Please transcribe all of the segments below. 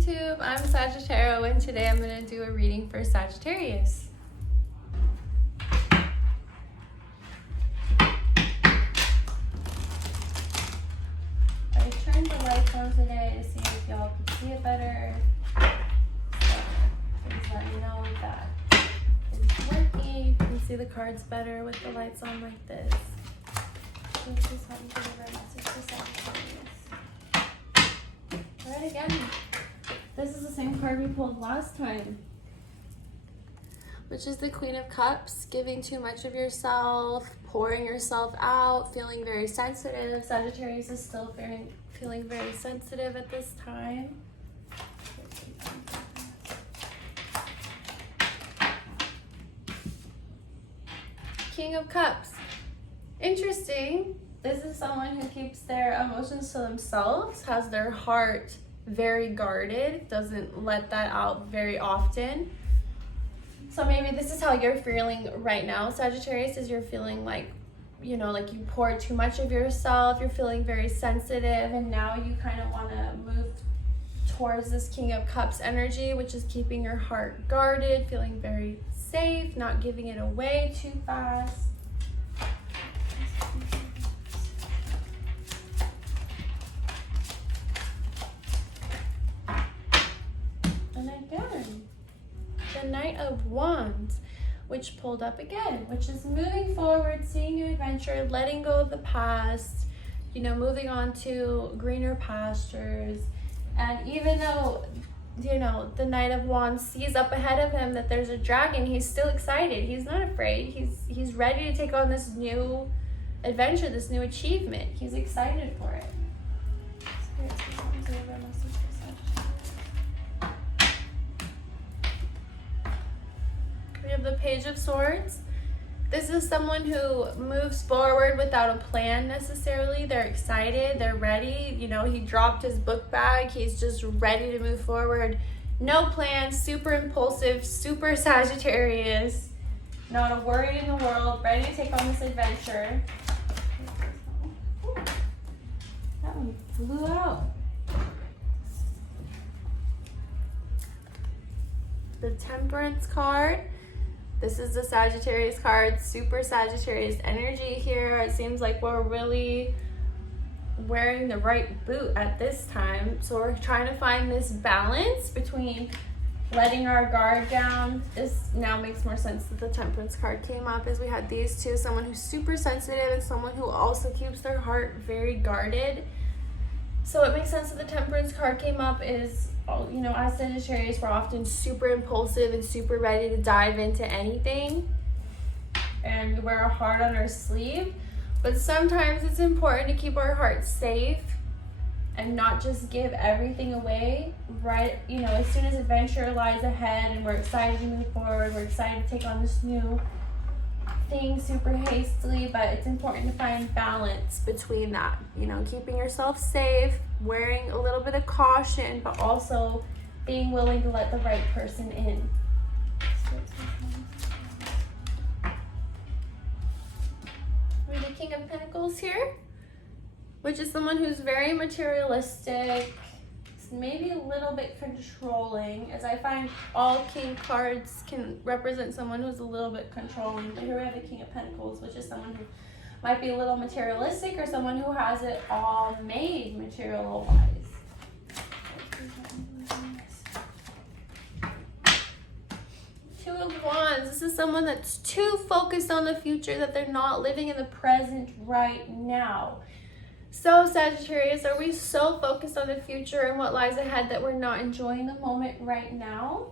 YouTube, I'm Sagittarius, and today I'm going to do a reading for Sagittarius. I turned the lights on today to see if y'all could see it better. So please let me know if that is working. You can see the cards better with the lights on like this. So please help me deliver a message to Sagittarius. Alright, again. This is the same card we pulled last time, which is the Queen of Cups, giving too much of yourself, pouring yourself out, feeling very sensitive. Sagittarius is still feeling very sensitive at this time. King of Cups. Interesting. This is someone who keeps their emotions to themselves, has their heart very guarded, doesn't let that out very often. So maybe this is how you're feeling right now, Sagittarius, is you're feeling like, you know, like you pour too much of yourself, you're feeling very sensitive, and now you kind of want to move towards this King of Cups energy, which is keeping your heart guarded, feeling very safe, not giving it away too fast. And again, the Knight of Wands, which pulled up again, which is moving forward, seeing new adventure, letting go of the past, you know, moving on to greener pastures. And even though, you know, the Knight of Wands sees up ahead of him that there's a dragon, he's still excited. He's not afraid. He's ready to take on this new adventure, this new achievement. He's excited for it. We have the Page of Swords. This is someone who moves forward without a plan necessarily. They're excited, they're ready. You know, he dropped his book bag. He's just ready to move forward. No plan, super impulsive, super Sagittarius. Not a worry in the world, ready to take on this adventure. That one flew out. The Temperance card. This is the Sagittarius card, super Sagittarius energy here. It seems like we're really wearing the right boot at this time. So we're trying to find this balance between letting our guard down. This now makes more sense that the Temperance card came up, as we had these two, someone who's super sensitive and someone who also keeps their heart very guarded. So it makes sense that the Temperance card came up is, you know, as Sagittarius, we're often super impulsive and super ready to dive into anything, and we wear our heart on our sleeve. But sometimes it's important to keep our heart safe and not just give everything away, right? You know, as soon as adventure lies ahead and we're excited to move forward, we're excited to take on this new thing super hastily, but it's important to find balance between that, you know, keeping yourself safe, wearing a little bit of caution, but also being willing to let the right person in. We have the King of Pentacles here, which is someone who's very materialistic, maybe a little bit controlling, as I find all king cards can represent someone who's a little bit controlling. But here we have the King of Pentacles, which is someone who might be a little materialistic, or someone who has it all made material-wise. Two of Wands. This is someone that's too focused on the future that they're not living in the present right now. So Sagittarius, are we so focused on the future and what lies ahead that we're not enjoying the moment right now?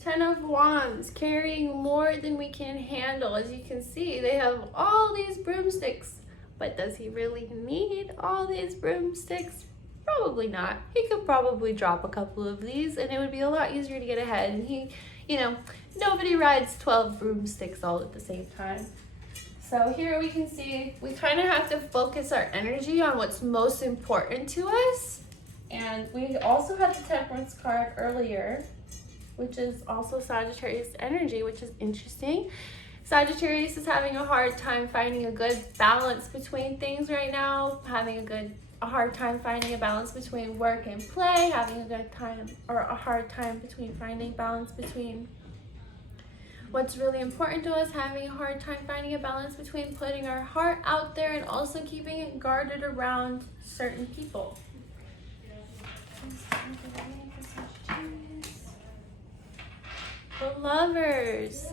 Ten of Wands, carrying more than we can handle. As you can see, they have all these broomsticks. But does he really need all these broomsticks? Probably not. He could probably drop a couple of these and it would be a lot easier to get ahead. And he, you know, nobody rides 12 broomsticks all at the same time. So here we can see we kind of have to focus our energy on what's most important to us. And we also had the Temperance card earlier, which is also Sagittarius energy, which is interesting. Sagittarius is having a hard time finding a good balance between things right now, having a hard time finding a balance between work and play, having a good time or a hard time between finding balance between what's really important to us, having a hard time finding a balance between putting our heart out there and also keeping it guarded around certain people. The Lovers.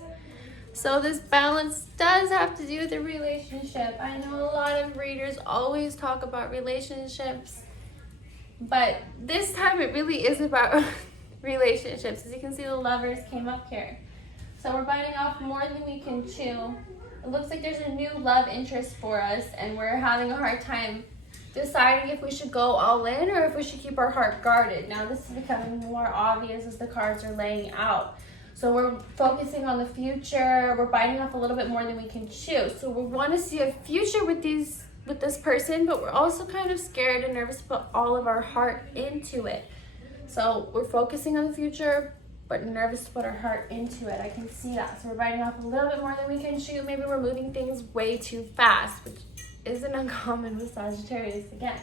So this balance does have to do with a relationship. I know a lot of readers always talk about relationships, but this time it really is about relationships. As you can see, the Lovers came up here. So we're biting off more than we can chew. It looks like there's a new love interest for us, and we're having a hard time deciding if we should go all in or if we should keep our heart guarded. Now this is becoming more obvious as the cards are laying out. So we're focusing on the future. We're biting off a little bit more than we can chew. So we want to see a future with this person, but we're also kind of scared and nervous to put all of our heart into it. So we're focusing on the future, but nervous to put our heart into it. I can see that. So we're biting off a little bit more than we can chew. Maybe we're moving things way too fast, which isn't uncommon with Sagittarius again.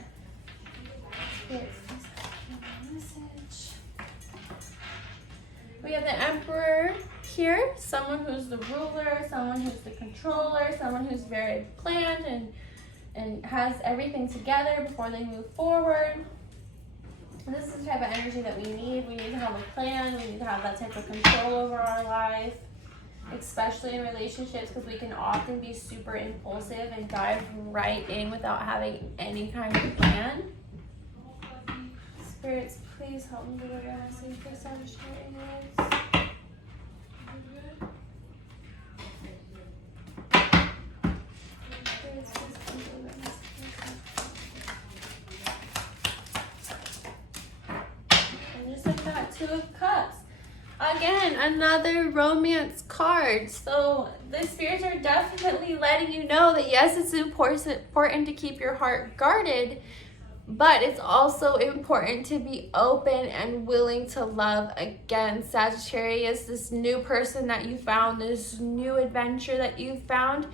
We have the Emperor here, someone who's the ruler, someone who's the controller, someone who's very planned and has everything together before they move forward. And this is the type of energy that we need. We need to have a plan. We need to have that type of control over our life, especially in relationships, because we can often be super impulsive and dive right in without having any kind of plan. Spirits, please help me deliver a message for Sagittarius. Spirits, please help me deliver a message. And just like that, Two of Cups. Again, another romance card. So the spirits are definitely letting you know that yes, it's important to keep your heart guarded, but it's also important to be open and willing to love again. Sagittarius, this new person that you found, this new adventure that you found,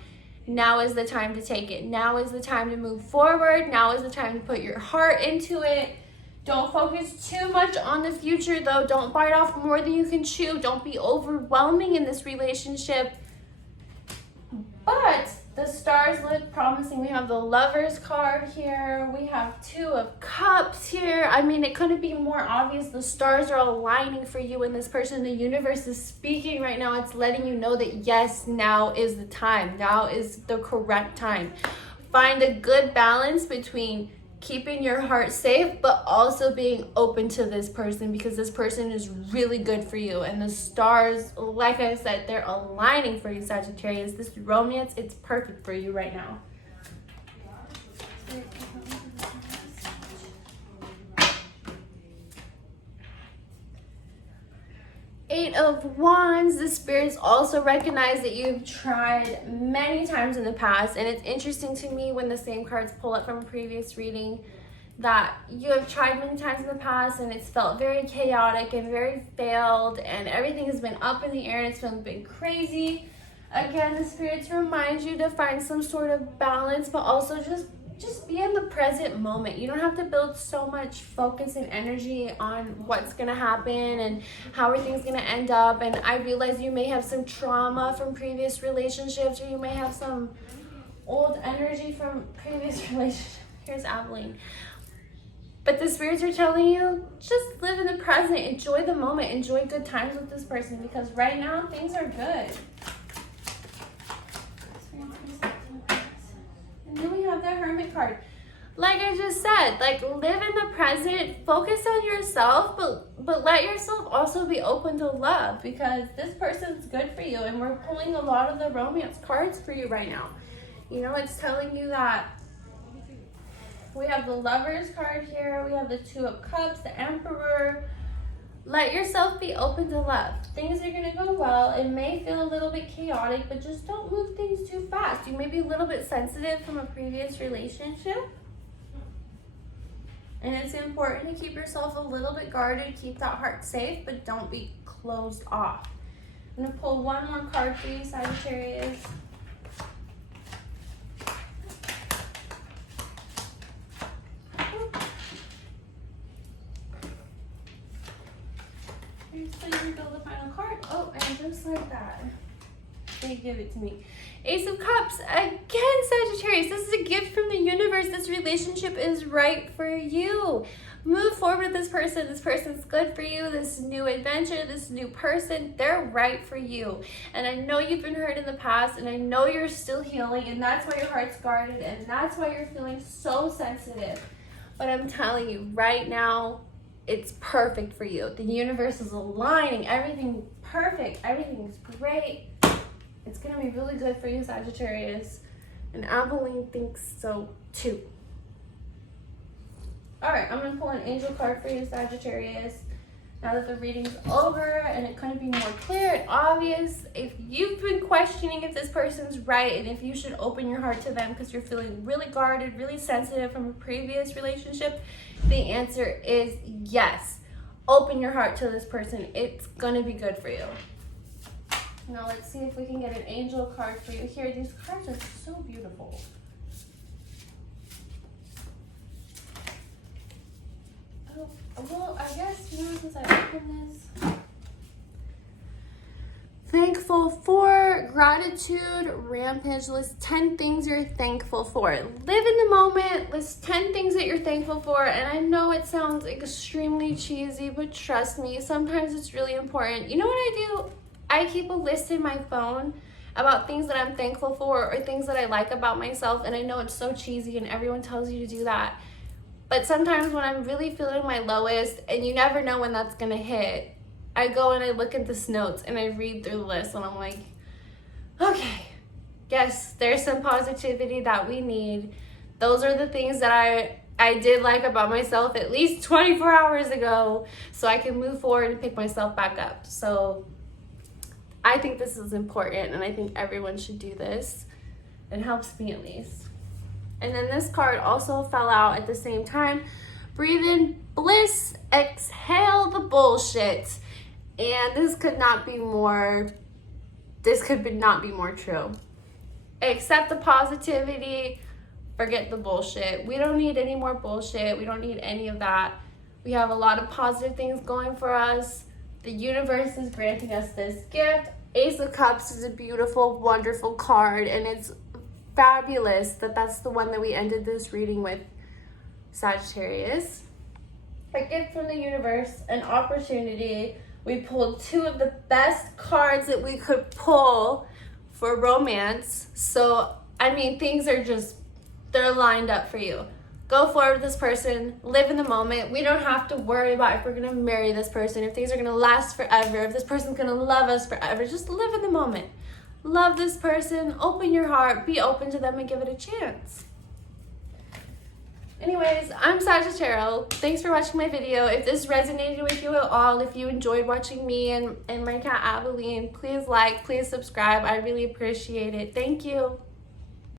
now is the time to take it. Now is the time to move forward. Now is the time to put your heart into it. Don't focus too much on the future though. Don't bite off more than you can chew. Don't be overwhelming in this relationship. But the stars look promising. We have the Lovers card here. We have Two of Cups here. I mean, it couldn't be more obvious. The stars are aligning for you and this person. The universe is speaking right now. It's letting you know that yes, now is the time. Now is the correct time. Find a good balance between keeping your heart safe, but also being open to this person, because this person is really good for you. And the stars, like I said, they're aligning for you, Sagittarius. This romance, it's perfect for you right now. Eight of Wands. The spirits also recognize that you've tried many times in the past, and it's interesting to me when the same cards pull up from a previous reading that you have tried many times in the past and it's felt very chaotic and very failed, and everything has been up in the air and it's been crazy. Again, the spirits remind you to find some sort of balance, but also just be in the present moment. You don't have to build so much focus and energy on what's gonna happen and how everything's gonna end up. And I realize you may have some trauma from previous relationships, or you may have some old energy from previous relationships. Here's Aveline. But the spirits are telling you, just live in the present, enjoy the moment, enjoy good times with this person, because right now things are good. And then we have the Hermit card. Like I just said, like, live in the present, focus on yourself, but let yourself also be open to love, because this person's good for you. And we're pulling a lot of the romance cards for you right now. You know, it's telling you that we have the Lovers card here, we have the Two of Cups, the Emperor. Let yourself be open to love. Things are gonna go well. It may feel a little bit chaotic, but just don't move things too fast. You may be a little bit sensitive from a previous relationship. And it's important to keep yourself a little bit guarded, keep that heart safe, but don't be closed off. I'm going to pull one more card for you, Sagittarius. So you reveal the final card. Oh, and just like that, they give it to me. Ace of Cups. Again, Sagittarius, this is a gift from the universe. This relationship is right for you. Move forward with this person. This person's good for you. This new adventure, this new person, they're right for you. And I know you've been hurt in the past, and I know you're still healing, and that's why your heart's guarded, and that's why you're feeling so sensitive. But I'm telling you, right now, it's perfect for you. The universe is aligning. Everything's perfect. Everything's great. It's going to be really good for you, Sagittarius. And Aveline thinks so too. All right, I'm going to pull an angel card for you, Sagittarius. Now that the reading's over and it couldn't be more clear and obvious, if you've been questioning if this person's right and if you should open your heart to them because you're feeling really guarded, really sensitive from a previous relationship, the answer is yes. Open your heart to this person. It's going to be good for you. Now let's see if we can get an angel card for you here. These cards are so beautiful. Oh, well, I guess, you know, since I opened this. Thankful for, gratitude, rampage. List 10 things you're thankful for. Live in the moment. List 10 things that you're thankful for. And I know it sounds extremely cheesy, but trust me, sometimes it's really important. You know what I do? I keep a list in my phone about things that I'm thankful for or things that I like about myself. And I know it's so cheesy and everyone tells you to do that. But sometimes when I'm really feeling my lowest, and you never know when that's going to hit, I go and I look at this notes and I read through the list and I'm like, okay, yes, there's some positivity that we need. Those are the things that I did like about myself at least 24 hours ago, so I can move forward and pick myself back up. So I think this is important, and I think everyone should do this. It helps me at least. And then this card also fell out at the same time. Breathe in bliss, exhale the bullshit. And this could not be more true. Accept the positivity, forget the bullshit. We don't need any more bullshit. We don't need any of that. We have a lot of positive things going for us. The universe is granting us this gift. Ace of Cups is a beautiful, wonderful card, and it's fabulous that that's the one that we ended this reading with, Sagittarius. A gift from the universe, an opportunity. We pulled two of the best cards that we could pull for romance. So, I mean, things are just, they're lined up for you. Go forward with this person, live in the moment. We don't have to worry about if we're gonna marry this person, if things are gonna last forever, if this person's gonna love us forever. Just live in the moment. Love this person, open your heart, be open to them and give it a chance. Anyways, I'm Sagittarius. Thanks for watching my video. If this resonated with you at all, if you enjoyed watching me and my cat Aveline, please like, please subscribe. I really appreciate it. Thank you.